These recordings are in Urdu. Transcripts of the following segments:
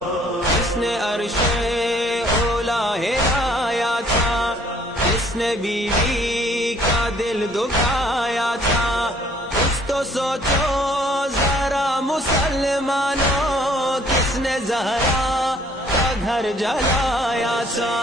جس نے عرش اولا ہلایا تھا، جس نے بیوی کا دل دکھایا تھا، کچھ تو سوچو ذرا مسلمانوں، کس نے زہرا کا گھر جلایا تھا۔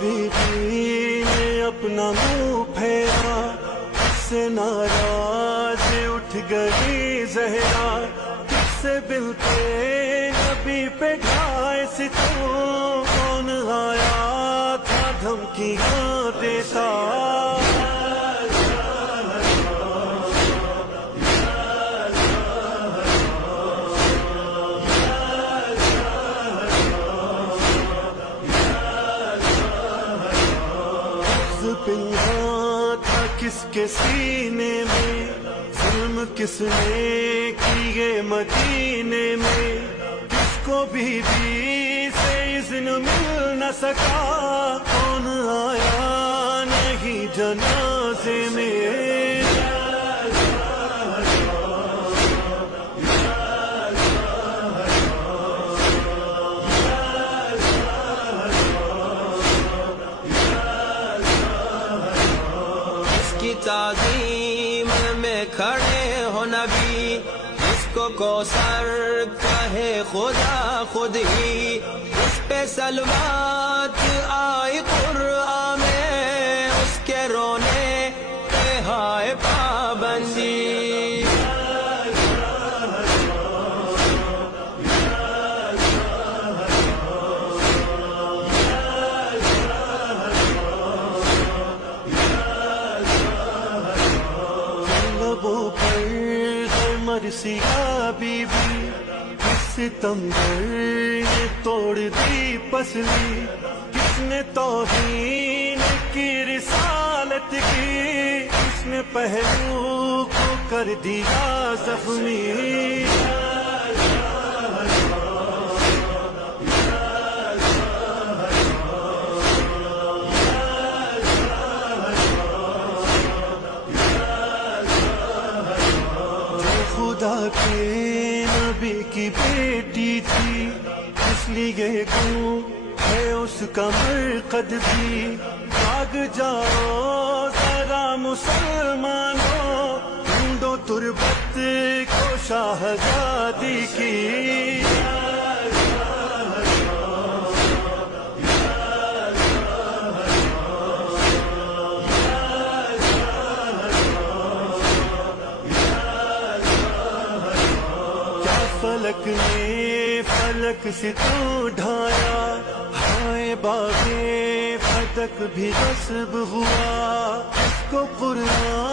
بی نے اپنا منہ پھیرا، کس سے ناراض اٹھ گئی زہرا، کس سے ملتے نبی پہ ڈھائے ستم، کون آیا تھا دھمکیاں دیتا۔ پنہاں تھا کس کے سینے میں، ظلم کس نے کیے مدینے میں، کس کو بی سے اذن مل نہ سکا، کون آیا نہیں جنازے میں۔ کی تعظیم میں کھڑے ہو نبی، جس کو کوثر کہے خدا خود ہی، اس پہ صلوات آئی قرآن میں، اس کے رونے پہ ہائے پابندی۔ مرثیہ بی بی کس ستمگر نے توڑ دی پسلی، کس نے توہین کی رسالت کی، کس نے پہلو کو کر دیا زخمی۔ خدا کے نبی کی بیٹی تھی، اس لیے کیوں ہے اس کا مرقد بھی، جاگ جاؤ ذرا مسلمانوں، ڈھونڈو تربت کو شاہزادی کی۔ فلک نے فلک سے تو ڈھایا، ہائے باغ فتک بھی غصب ہوا، اس کو قرآن